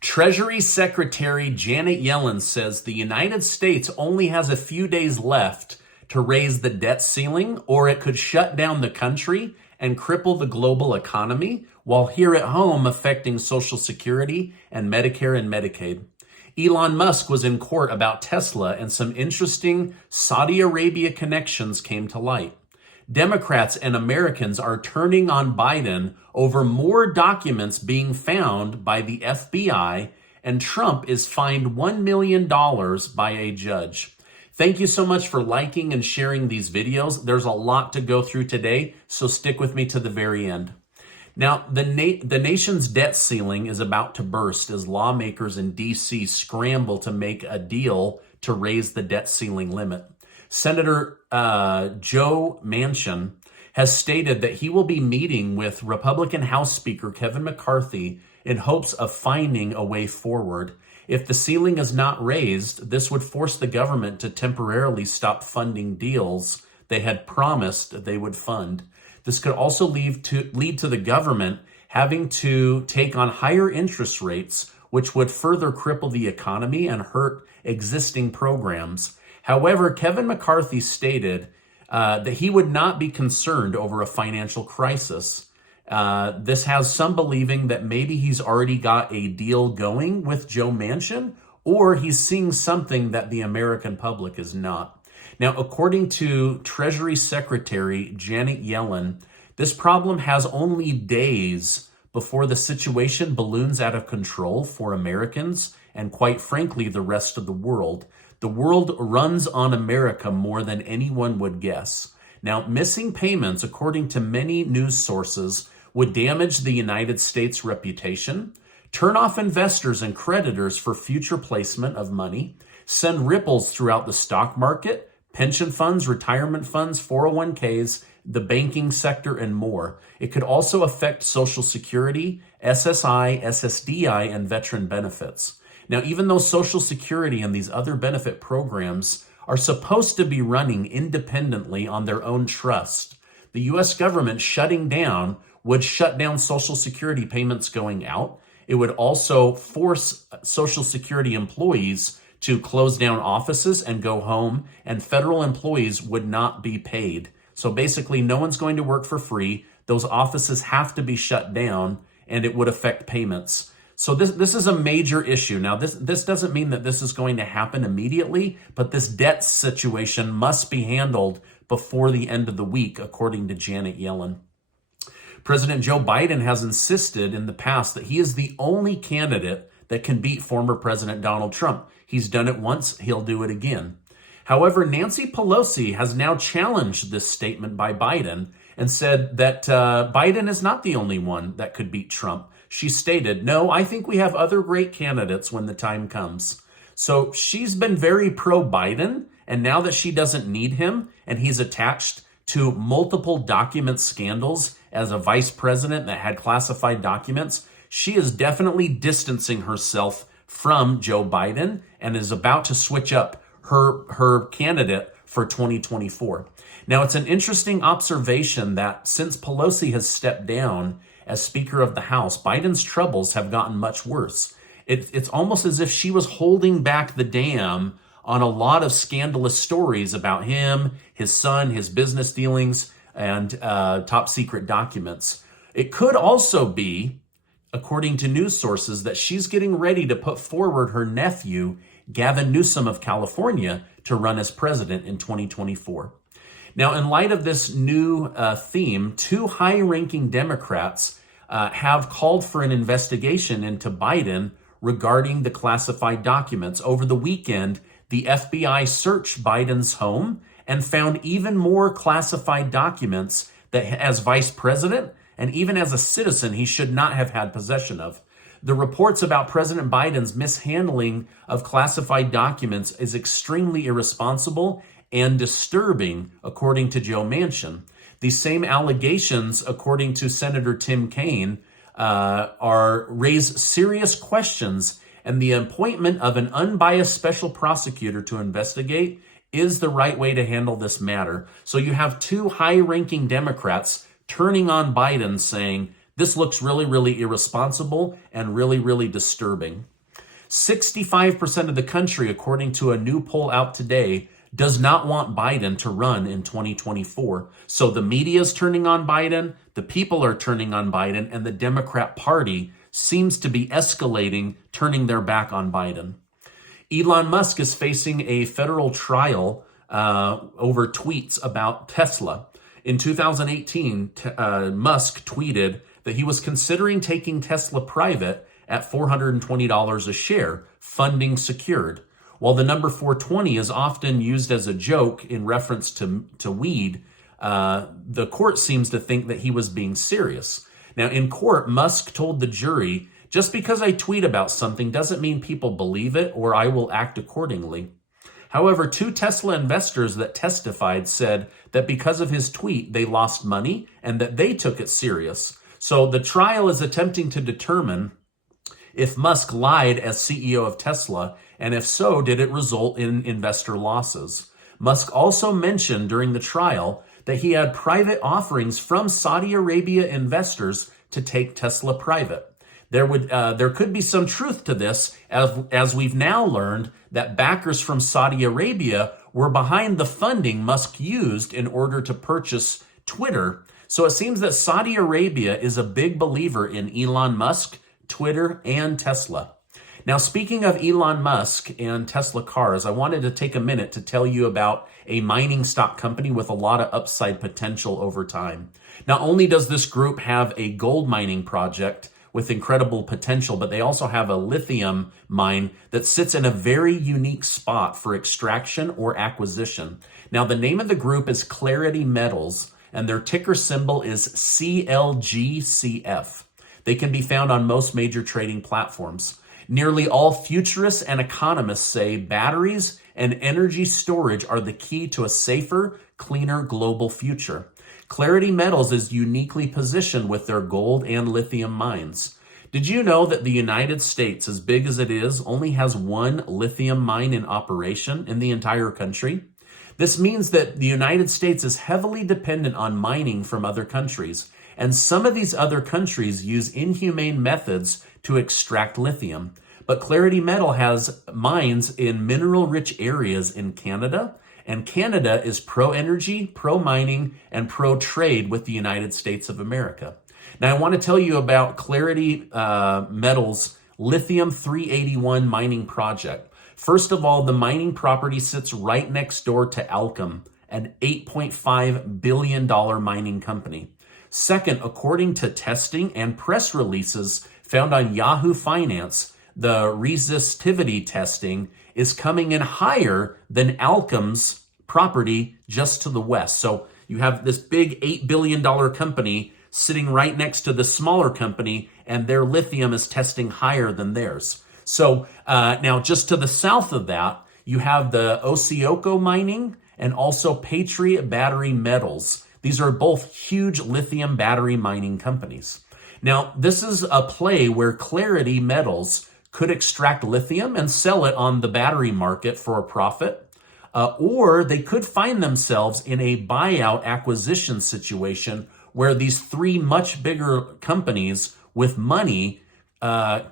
Treasury Secretary Janet Yellen says the United States only has a few days left to raise the debt ceiling, or it could shut down the country and cripple the global economy, while here at home affecting Social Security and Medicare and Medicaid. Elon Musk was in court about Tesla, and some interesting Saudi Arabia connections came to light. Democrats and Americans are turning on Biden over more documents being found by the FBI, and Trump is fined $1 million by a judge. Thank you so much for liking and sharing these videos. There's a lot to go through today, so stick with me to the very end. Now, the nation's debt ceiling is about to burst as lawmakers in D.C. scramble to make a deal to raise the debt ceiling limit. Senator Joe Manchin has stated that he will be meeting with Republican House Speaker Kevin McCarthy in hopes of finding a way forward. If the ceiling is not raised, this would force the government to temporarily stop funding deals they had promised they would fund. This could also lead to the government having to take on higher interest rates, which would further cripple the economy and hurt existing programs. However, Kevin McCarthy stated that he would not be concerned over a financial crisis. This has some believing that maybe he's already got a deal going with Joe Manchin, or he's seeing something that the American public is not. Now, according to Treasury Secretary Janet Yellen, this problem has only days before the situation balloons out of control for Americans and, quite frankly, the rest of the world. The world runs on America more than anyone would guess. Now, missing payments, according to many news sources, would damage the United States' reputation, turn off investors and creditors for future placement of money, send ripples throughout the stock market, pension funds, retirement funds, 401ks, the banking sector, and more. It could also affect Social Security, SSI, SSDI, and veteran benefits. Now, even though Social Security and these other benefit programs are supposed to be running independently on their own trust, the U.S. government shutting down would shut down Social Security payments going out. It would also force Social Security employees to close down offices and go home, and federal employees would not be paid. So basically, no one's going to work for free. Those offices have to be shut down, and it would affect payments. So this is a major issue. Now, this doesn't mean that this is going to happen immediately, but this debt situation must be handled before the end of the week, according to Janet Yellen. President Joe Biden has insisted in the past that he is the only candidate that can beat former President Donald Trump. He's done it once, he'll do it again. However, Nancy Pelosi has now challenged this statement by Biden and said that Biden is not the only one that could beat Trump. She stated, "No, I think we have other great candidates when the time comes." So she's been very pro-Biden, and now that she doesn't need him and he's attached to multiple document scandals as a vice president that had classified documents, she is definitely distancing herself from Joe Biden and is about to switch up her candidate for 2024. Now, it's an interesting observation that since Pelosi has stepped down as Speaker of the House, Biden's troubles have gotten much worse. It's almost as if she was holding back the dam on a lot of scandalous stories about him, his son, his business dealings, and top secret documents. It could also be, according to news sources, that she's getting ready to put forward her nephew, Gavin Newsom of California, to run as president in 2024. Now, in light of this new theme, two high-ranking Democrats have called for an investigation into Biden regarding the classified documents. Over the weekend, the FBI searched Biden's home and found even more classified documents that, as vice president and even as a citizen, he should not have had possession of. The reports about President Biden's mishandling of classified documents is extremely irresponsible and disturbing, according to Joe Manchin. These same allegations, according to Senator Tim Kaine, raise serious questions, and the appointment of an unbiased special prosecutor to investigate is the right way to handle this matter. So you have two high-ranking Democrats turning on Biden, saying This looks really, really irresponsible and really, really disturbing. 65% of the country, according to a new poll out today, does not want Biden to run in 2024. So the media is turning on Biden, the people are turning on Biden, and the Democrat Party seems to be escalating, turning their back on Biden. Elon Musk is facing a federal trial over tweets about Tesla. In 2018, Musk tweeted that he was considering taking Tesla private at $420 a share, funding secured. While the number 420 is often used as a joke in reference to weed, the court seems to think that he was being serious. Now, in court, Musk told the jury, just because I tweet about something doesn't mean people believe it or I will act accordingly. However, 2 Tesla investors that testified said that because of his tweet, they lost money and that they took it serious. So the trial is attempting to determine if Musk lied as CEO of Tesla, and if so, did it result in investor losses? Musk also mentioned during the trial that he had private offerings from Saudi Arabia investors to take Tesla private. There could be some truth to this, as we've now learned that backers from Saudi Arabia were behind the funding Musk used in order to purchase Twitter. So it seems that Saudi Arabia is a big believer in Elon Musk, Twitter, and Tesla. Now, speaking of Elon Musk and Tesla cars, I wanted to take a minute to tell you about a mining stock company with a lot of upside potential over time. Not only does this group have a gold mining project with incredible potential, but they also have a lithium mine that sits in a very unique spot for extraction or acquisition. Now, the name of the group is Clarity Metals, and their ticker symbol is CLGCF. They can be found on most major trading platforms. Nearly all futurists and economists say batteries and energy storage are the key to a safer, cleaner global future. Clarity Metals is uniquely positioned with their gold and lithium mines. Did you know that the United States, as big as it is, only has 1 lithium mine in operation in the entire country? This means that the United States is heavily dependent on mining from other countries, and some of these other countries use inhumane methods to extract lithium. But Clarity Metal has mines in mineral-rich areas in Canada, and Canada is pro-energy, pro-mining, and pro-trade with the United States of America. Now, I want to tell you about Clarity Metals' Lithium 381 mining project. First of all, the mining property sits right next door to Alchem, an $8.5 billion mining company. Second, according to testing and press releases found on Yahoo Finance, the resistivity testing is coming in higher than Alchem's property just to the west. So you have this big $8 billion company sitting right next to the smaller company, and their lithium is testing higher than theirs. So now just to the south of that, you have the Osioco Mining and also Patriot Battery Metals. These are both huge lithium battery mining companies. Now, this is a play where Clarity Metals could extract lithium and sell it on the battery market for a profit, or they could find themselves in a buyout acquisition situation where these 3 much bigger companies with money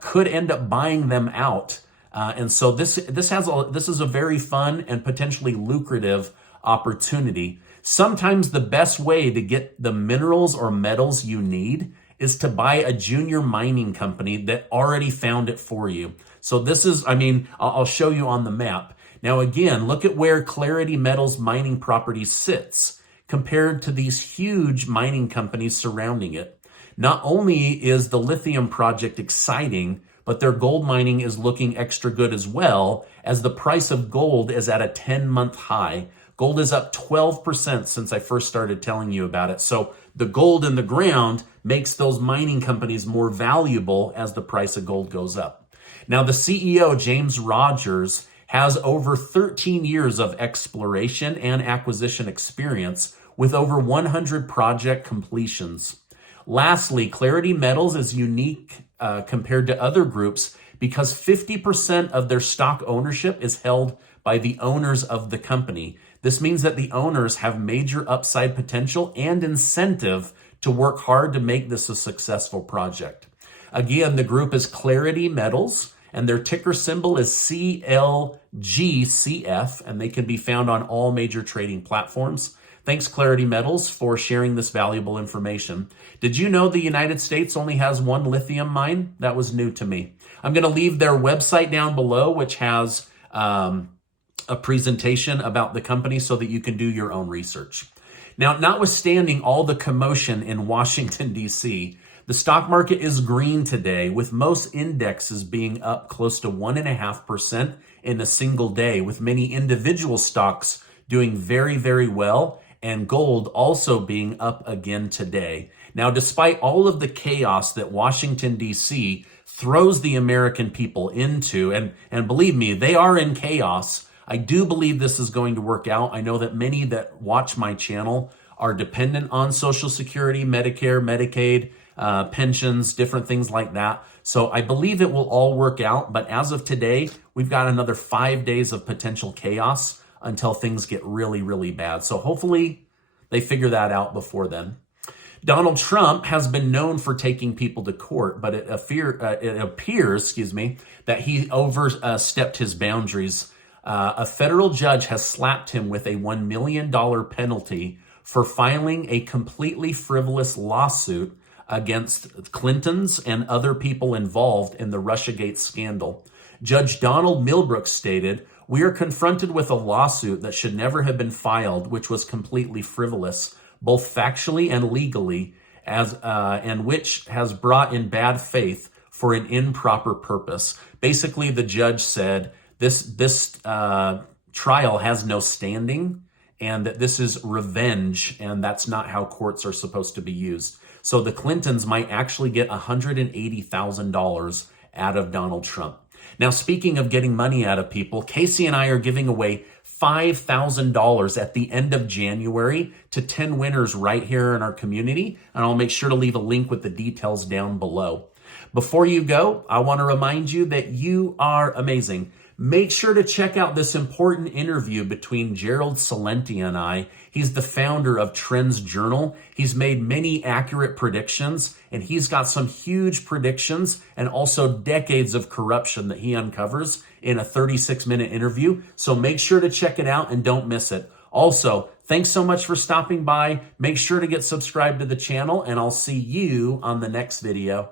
could end up buying them out. And so this is a very fun and potentially lucrative opportunity. Sometimes the best way to get the minerals or metals you need is to buy a junior mining company that already found it for you. So this is, I'll show you on the map. Now again, look at where Clarity Metals mining property sits compared to these huge mining companies surrounding it. Not only is the lithium project exciting, but their gold mining is looking extra good as well, as the price of gold is at a 10-month high. Gold is up 12% since I first started telling you about it. So the gold in the ground makes those mining companies more valuable as the price of gold goes up. Now, the CEO, James Rogers, has over 13 years of exploration and acquisition experience with over 100 project completions. Lastly, Clarity Metals is unique compared to other groups because 50% of their stock ownership is held by the owners of the company. This means that the owners have major upside potential and incentive to work hard to make this a successful project. Again, the group is Clarity Metals, and their ticker symbol is CLGCF, and they can be found on all major trading platforms. Thanks, Clarity Metals, for sharing this valuable information. Did you know the United States only has one lithium mine? That was new to me. I'm going to leave their website down below, which has a presentation about the company so that you can do your own research. Now, notwithstanding all the commotion in Washington, D.C., the stock market is green today, with most indexes being up close to 1.5% in a single day, with many individual stocks doing very, very well, and gold also being up again today. Now, despite all of the chaos that Washington, D.C. throws the American people into, and believe me, they are in chaos, I do believe this is going to work out. I know that many that watch my channel are dependent on Social Security, Medicare, Medicaid, pensions, different things like that. So I believe it will all work out. But as of today, we've got another 5 days of potential chaos until things get really, really bad. So hopefully they figure that out before then. Donald Trump has been known for taking people to court, but it appears, that he overstepped his boundaries. A federal judge has slapped him with a $1 million penalty for filing a completely frivolous lawsuit against Clintons and other people involved in the Russiagate scandal. Judge Donald Milbrook stated, "We are confronted with a lawsuit that should never have been filed, which was completely frivolous, both factually and legally, and which has brought in bad faith for an improper purpose." Basically, the judge said this trial has no standing, and that this is revenge, and that's not how courts are supposed to be used. So the Clintons might actually get $180,000 out of Donald Trump. Now, speaking of getting money out of people, Casey and I are giving away $5,000 at the end of January to 10 winners right here in our community, and I'll make sure to leave a link with the details down below. Before you go, I want to remind you that you are amazing. Make sure to check out this important interview between Gerald Celente and I. He's the founder of Trends Journal. He's made many accurate predictions, and he's got some huge predictions and also decades of corruption that he uncovers in a 36-minute interview. So make sure to check it out and don't miss it. Also, thanks so much for stopping by. Make sure to get subscribed to the channel, and I'll see you on the next video.